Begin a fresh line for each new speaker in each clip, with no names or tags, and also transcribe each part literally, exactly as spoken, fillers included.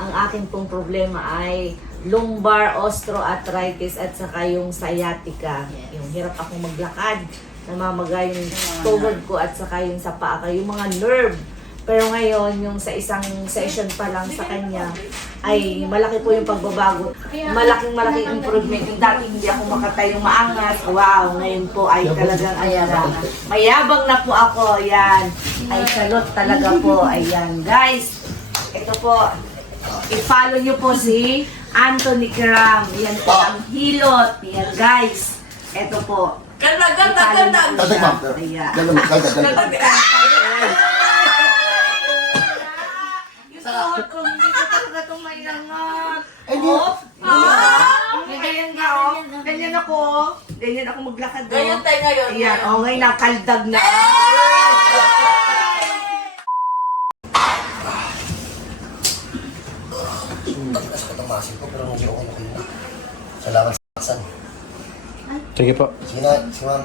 ang akin pong problema ay lumbar osteoarthritis at saka yung sciatica.
Yes.
Yung hirap akong maglakad, namamaga yung tuhod ko at saka yung sa paa ko, yung mga nerve. Pero ngayon, yung sa isang session pa lang sa kanya, ay malaki po yung pagbabago. Malaking malaking improvement. Yung dati hindi ako makatayong maangas. Wow, ngayon po ay talagang ayan na. Mayabang na po ako. Ayan. Ay salot talaga po. Ayan. Guys, ito po. I-follow nyo po si Anthony Cram. Ayan po ang hilot. Ayan guys. Ito po.
Ganda, ganda, ganda.
Tatay, ma'am.
Ayan.
Ganda, ganda, ganda.
Sakot ko, hindi ko talaga itong mailangat.
Ay, di.
Ah! Ganyan nga, oh. Ganyan ako. Ganyan ako maglakad, oh.
Ngayon tayo ngayon.
Ayan, oh, ngayon nakaldag na.
Masakit ang masin ko, pero hindi ako nakinig. Salamat sa aksan.
Sige po.
Sige na, sige ma'am.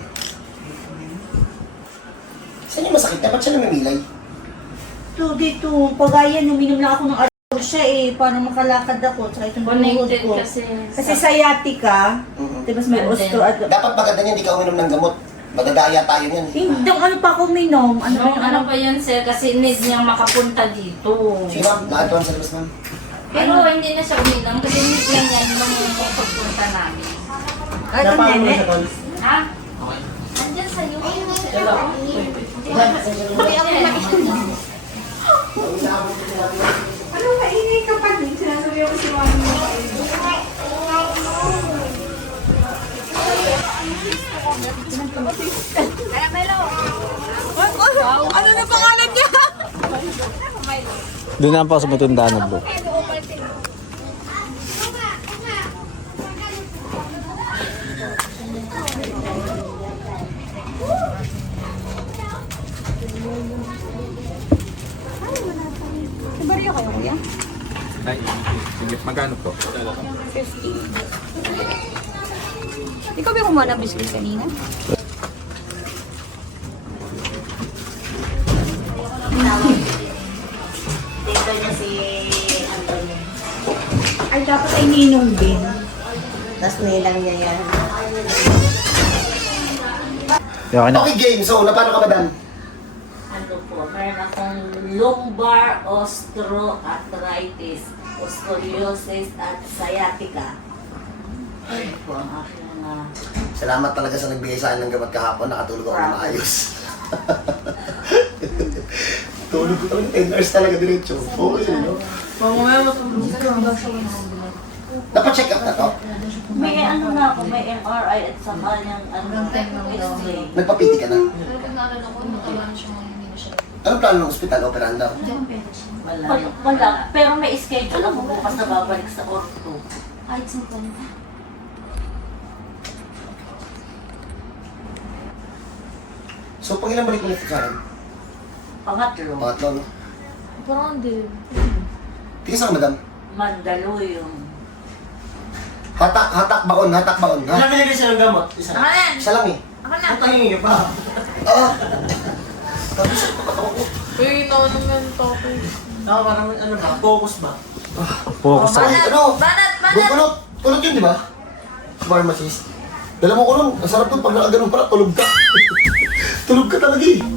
Saan yung masakit na? Ba't siya namimilay?
Ito, dito. Pagayan, uminom lang ako ng araw siya eh. Para makalakad ako. Tsaka itong tuhod
Connected
ko.
kasi.
Kasi sciatica.
Mhm.
Diba may
And then-
osteoarthritis.
Dapat maganda niya, hindi ka uminom ng gamot. Madadaya tayo niyan.
Hindi, ano pa ako uminom? Ano
Ano,
yung
ano pa yun, sir? Kasi need niyang makapunta dito.
Sige ma'am, nakatuan sa labas ma'am.
Pero hindi na siya uminom kasi need lang yan yung pagpunta namin.
Ano, nene?
Ha? Andiyan sa'yo.
Ano maingay ka pa din? Sinasabi ako si mami mo
Ano na pangalan niya?
Doon na po sa may tindahan bro.
Ay, sige, magkano po?
Ikaw ba kumuha ng biscuit kanina?
Dito niya si Antonio. Ay, dapat ay ninong din. Tapos nilang niya yan.
Okay na.
Okay game, so napano ka madam?
Ano po, meron akong lumbar osteoarthritis, scoliosis at sciatica. Ano po ang aking mga...
Salamat talaga sa nagbigay sa akin ng gamot kahapon, nakatulog ako na maayos. Tulog ko talaga, ten hours talaga diretso. Okay, no? Dapat check up na to.
May ano na ako, may M R I at saka yung ano, X-ray.
Nagpapiti ka na. Anong plano ng ospital? Operahan daw.
Wala. Wala. Pero may schedule ako bukas na babalik sa ortho.
Ay, simple na.
So, pang ilang balik ulit sa akin?
Pangatlo,
Pangatlo, no?
Parang hindi.
Tigas ako, madam.
Mandaluyong.
Hatak, hatak baon, hatak baon, ha?
Ano binigay siya ng gamot? Isa.
Ako na.
Isa lang eh.
Ako na.
Ang tingin niyo pa.
Ah! Tapos, pagkatawa ko.
Uy, ito naman to.
Ako parang ano ba? Focus ba?
Focus sa
Ay, ano?
Banat,
Good
banat.
kulot. Kulot yun, di ba? Pharmacist. Dala mo ko nun. Ang sarap nun. Pag nakaganon pala, tulog ka. Tulog ka talaga eh.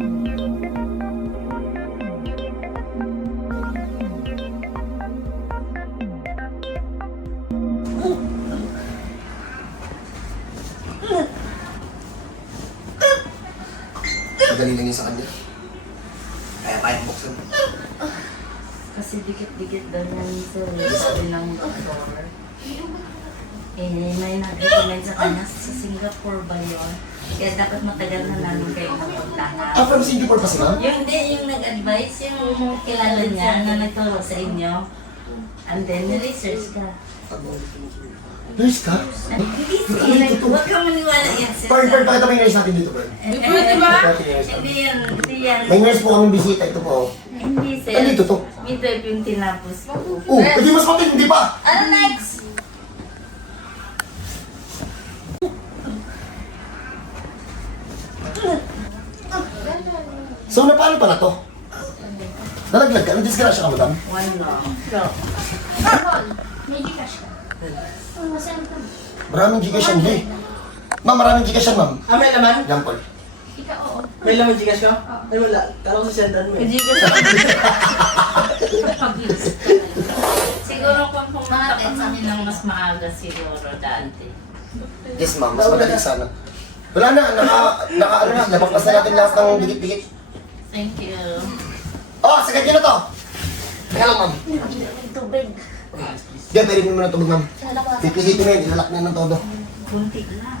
Madali lang yun sa kanya. Kaya kaya buksan.
Kasi dikit-dikit daw yan sir, sabi ng doktor. Eh, may nag-recommend sa kanya sa Singapore ba yun? Kaya dapat matagal na namin kayo napuntahan.
Ah, from Singapore pa sila?
Yung hindi, yung nag-advise, yung kilala niya na nagturo sa inyo. And then, research ka.
Nurse ka?
Hindi sir, huwag kang maniwala yan sir.
Pern, Pern, pakita mo yung nurse natin dito, Pern.
Eh,
Pwede ba?
Hindi yan, hindi yan.
May nurse po kaming bisita. Ito po.
Hindi sir.
Ano dito to?
Midwife yung tinapos ko.
Oh, hindi mas matindi pa!
Ano next?
So, na paano pala to? Nalaglag ka? Nadisgrasya ka, madam?
Wala.
May Gcash ka. Oh, saan ka?
Maraming gigas yan, eh. Ma'am, maraming gigas yan, ma'am.
Ah, may laman?
Yan, Paul.
Ikaw, oo.
May laman Gcash ka? Ay, wala. Kala ko sa sendan mo eh.
Hindi kasi
Siguro kung pumunta kami ng mas maaga siguro dati.
Yes, ma'am. Mas madali sana. Wala na. Naka, naka, ano na. Nabaklas na natin lahat ng dikit-dikit.
Thank you.
Oh, sagad nyo na to. Teka lang, ma'am.
tubig.
Diyan, pwede mo na tubig, ma'am. Pipihitin mo yun. Ilalak na ng todo.
Kunti lang.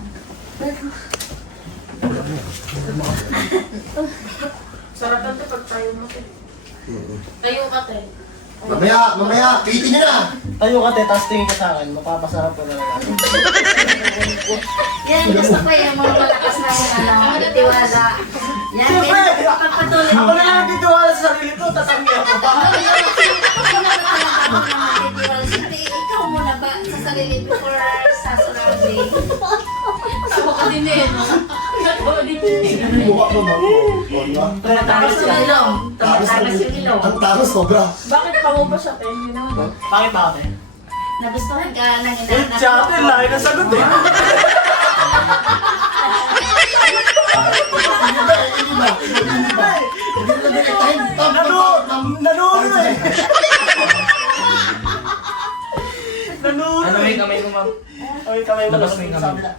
Sarap lang ito pag tayo mo.
Tayo ka, te.
Mamaya, mamaya. Pihitin nyo na.
Tayo ka, te, tapos tingin ka sa akin. Mapapasarap ko na lang.
Yan, gusto ko yung mga malakas na yung ano, itiwala. Yan,
Siyempre!
yan, pagpatuloy
Ako na lang titiwala sa sarili ko, tatami ako pa.
Ako na talaga naman titiwala. Siyempre, ikaw muna ba sa sarili before sa surrounding? Sama ka din eh, no?
Mukha mo, ma'am. Oh, di ba?
Tapos yung ilong.
Taros
Tapos yung ilong.
Ang taros, sobra.
Bakit pa mo ba siya, te? Hindi naman.
Bakit ba kami?
Nagustuhan ka ng
Eh,
inaanak
siya ate, lahi na sagot eh.
Hindi ba? Hindi ba? Hindi ba? Hindi ba direct time? Ma'am,
Nano, nanuno eh. Nanuno
Ano
eh.
yung kamay ko, ma'am?
Ay, kamay mo
Labas
lang
mo yung
sa
kamay.
kabila.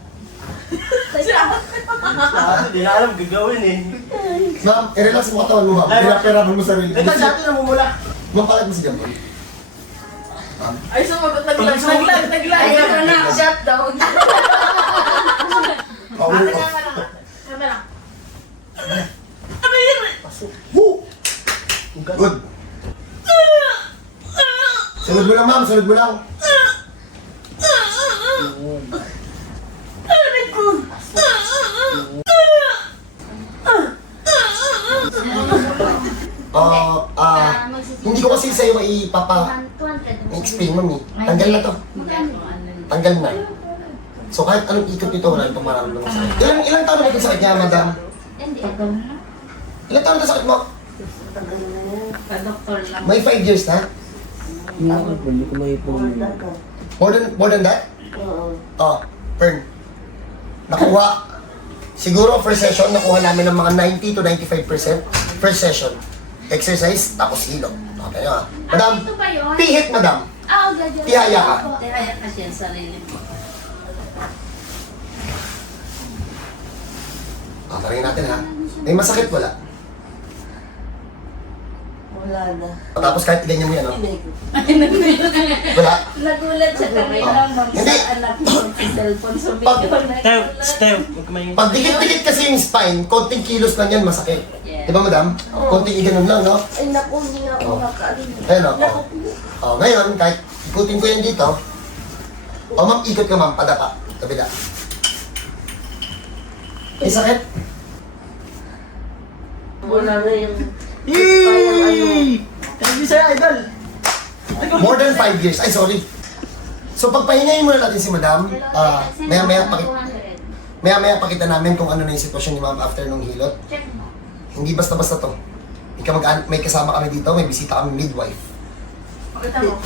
Hindi na alam, gagawin eh.
Ma'am, i-relax mo katawan mo, ma'am. Pera-pera mo sarili.
Teka, dati namumula.
Ma'am, palag mo si Jampol.
Ay, sumagot naglag. Naglag, naglag.
Ayoko na, shut down.
Oh,
Bakit
oh.
naman lang? Camera.
Woo! Good. Sunod mo lang, ma'am. Sunod mo lang. Ah, ah, hindi ko kasi sa'yo maipapa explain, ma'am eh. Tanggal na to. Tanggal na. So kahit anong ikot nito, wala itong mararamdaman sa sakit. Ilang, ilang taon na ito sakit niya, madam? Ilang taon na sakit mo?
Ka-doktor lang.
May five years na? More than, more than that? Oh, Fern. Nakuha. Siguro first session, nakuha namin ng mga ninety to ninety-five percent. First session. Exercise, tapos hilo. Okay nga. Madam,
Ito ba yun?
pihit, madam.
Ah, ganyan.
Tihaya ka.
Tihaya ka siya sa sarili mo.
Ah, tarayin natin ha. May masakit wala.
Wala na.
Tapos kahit ganyan mo yan, no? Wala.
Nagulat siya kami lang ma'am
Hindi.
sa anak mo sa cellphone. So,
Pag-
video
Steph,
nagulat.
Steph, huwag ka may...
Pag dikit-dikit kasi yung spine, konting kilos lang yan, masakit.
Yeah.
Di ba, madam? Konting iganon lang, no?
Ay, naku, hindi na ako
Oh.
nakaalim.
Ayun, o. Oh. Oh, ngayon, kahit ikutin ko yan dito, o ma'am, ikot ka ma'am, padapa. Kabila. May sakit?
Wala na yung...
Yee! Thank you, sir, idol.
More than five years. Ay, sorry. So, pagpahingayin muna natin si madam. Ah, maya-maya pakita, maya-maya pakita namin kung ano na yung sitwasyon ni ma'am after nung hilot.
Check mo.
Hindi basta-basta to. May, kamag- may kasama kami dito, may bisita kami midwife.
Pakita mo.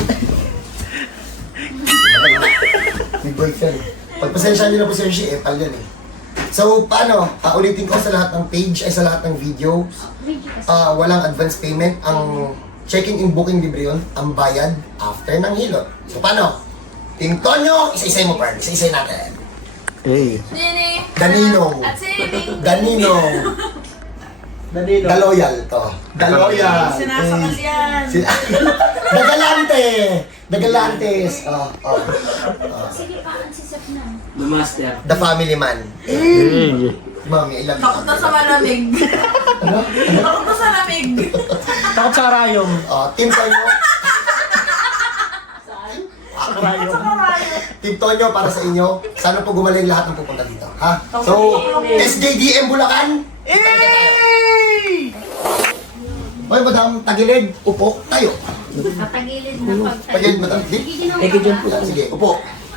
May boyfriend. Pagpasensya niyo na po si Hershey, eh, pal yan eh. So, paano? Uh, ulitin ko sa lahat ng page, ay sa lahat ng video,
Video kasi.
ah walang advance payment. Ang checking in booking libre yun, ang bayad after ng hilot. So, paano? Team Tonyo, isa-isay mo, Pern. Isa-isay natin.
Hey.
Nini!
Danino.
At Sini!
Danino.
Danilo.
Daloyal to. Daloyal.
Sinasakal yan!
Si- Dagalante. Dagalantes. Oh, oh.
Sige pa, ang sisip na.
The family man.
Hey.
Mami, ilan?
Takot na sa malamig.
Ano?
Takot na sa lamig.
Takot sa karayong.
Oh, Team Tonyo.
Karayong.
Team Tonyo para sa inyo. Sana po gumaling lahat ng pupunta dito. Ha? So, S J D M Bulacan.
Hey!
Hoy, madam, tagilid, upo, tayo.
Matagilid na pagtayo.
Tagilid, madam. Di? Yan, sige, upo.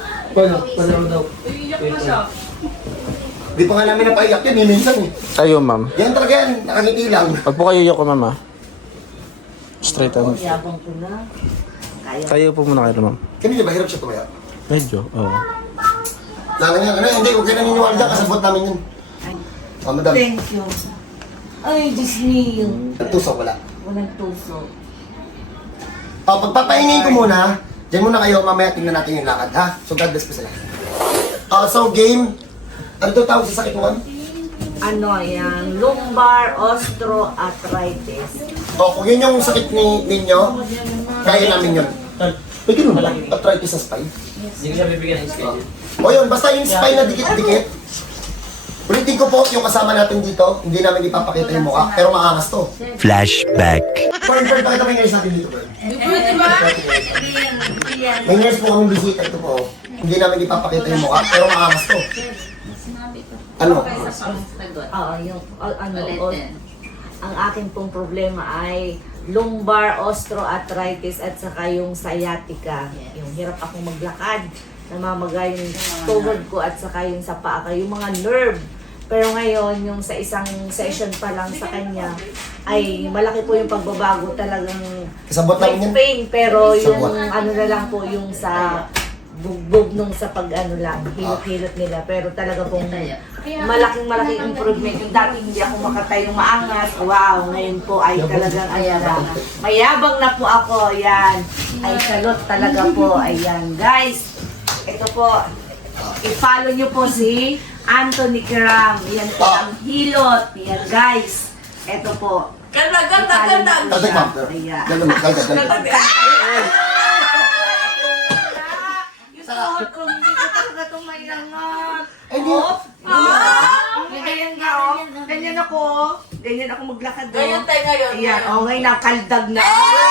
Iiyak na siya.
Di pa nga namin napaiyak yun, eh, minsan eh.
Tayo, ma'am.
Yan talaga yan, nakangiti lang.
Pag po kayo yoko, ma'am, ah. Straight ano.
Yabang ko na. Kaya.
Tayo po muna kayo, ma'am.
Kanina ba hirap siya tumaya?
Medyo, oo.
Lalo nga, ano, hindi, huwag kayo naniniwala dyan, kasabot namin yun. Oh, madam,
Thank you. Ay, Diyos mio.
nagtusok wala.
Walang tuso.
Oh, pagpapahingayin ko muna, dyan muna kayo, mamaya tingnan natin yung lakad, ha? So, God bless po sila. Oh, so, game. Ano ito tawag sa sakit mo, ma'am?
Ano yan? Lumbar osteoarthritis.
Oh, kung yun yung sakit ni ninyo, kaya namin yun. May ganun ba? Arthritis sa spine?
Hindi ko siya bibigyan ng schedule.
O yun, basta yung spine na dikit-dikit. Ulitin ko po, yung kasama natin dito, hindi namin ipapakita yung mukha, pero maangas to.
Flashback.
Burn, burn, bakit may nurse natin dito, Burn? May nurse po kami bisita, ito po. Hindi namin ipapakita yung mukha, pero maangas to. Ano?
Oo, yung o- ano, o- ang akin pong problema ay lumbar osteoarthritis at saka yung sciatica. Yung hirap akong maglakad, namamagay yung tuhod ko at saka yung sa paa ko, yung mga nerve. Pero ngayon, yung sa isang session pa lang sa kanya, ay malaki po yung pagbabago talagang
Kasabot
may
namin yan.
pain, pero yung
Sabot.
ano na lang po yung sa bugbog nung sa pag ano lang, hilot-hilot nila. Pero talaga pong malaking malaking improvement. Yung dati hindi ako makatayong maangas. Wow, ngayon po ay talagang ano na. Mayabang na po ako. Yan. Ay salot talaga po. Ayan. Guys, ito po. I-follow nyo po si Anthony Cram. Yan po ang hilot. Yan guys. Ito po.
Ganda, ganda, ganda.
Tatay, ma'am.
Ayan.
Gagal, gagal, gagal.
Yung tuhod ko, hindi ko talaga tumayangat.
Ay, di.
Ah! Ganyan nga, oh. Ganyan ako. Ganyan ako maglakad. oh.
Ngayon tayo ngayon.
Ayan, oh, ngayon nakaldag na.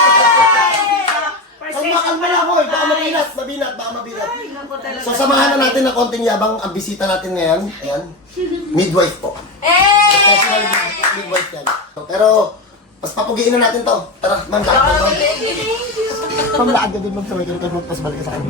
Kalma, kalma na ako eh. Baka mabinat, mabinat, baka mabinat.
Naku talaga.
So, samahan na natin ng konting yabang ang bisita natin ngayon. Ayan. Midwife po.
Eh!
Professional midwife yan. Pero, mas papugiin na natin to. Tara, ma'am, lakad na to. Ma'am, lakad ka din mag-try ka ito. Tapos balik ka sa akin.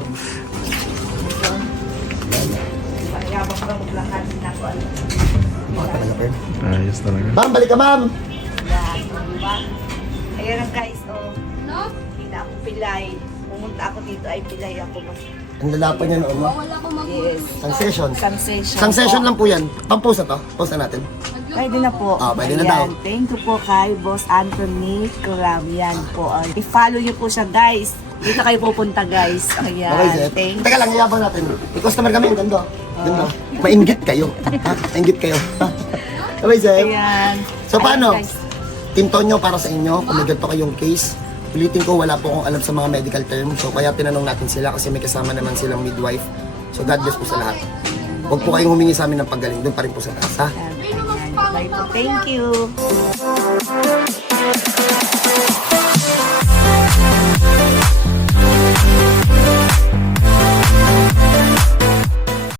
Mayabang ka maglakad. Naku, ano.
Mga talaga, Pern.
Ayos talaga.
Ma'am, balik ka, ma'am.
Yan, diba? Ayan ang guys, oh. Hindi na ako pilay. Pumunta ako dito ay pilay ako. Mas,
Ang lalapan niya noon, ma'am.
yes.
Isang session.
Isang session.
Isang session lang po yan. Pang-post na to. Post na natin.
Pwede na po.
Ah, pwede na
Ayan.
daw.
Thank you po kay Boss Anthony Cram. Yan po. Ah, I-follow niyo po siya, guys. Dito kayo pupunta, guys. Ayan.
Okay, Zed.
Thank
Teka lang, iyabang natin. May customer kami, ang ganda. Ganda. Mainggit kayo. Ha? Mainggit kayo. Okay, Zed.
Ayan.
So, paano?
Ayan, guys.
Team Tonyo, para sa inyo, kung may ganito kayong case, ulitin ko, wala po akong alam sa mga medical term. So, kaya tinanong natin sila kasi may kasama naman silang midwife. So, God bless po sa lahat. Huwag po kayong humingi sa amin ng paggaling. Doon pa rin po sa taas, ha?
Ayan. Bye po. Thank you.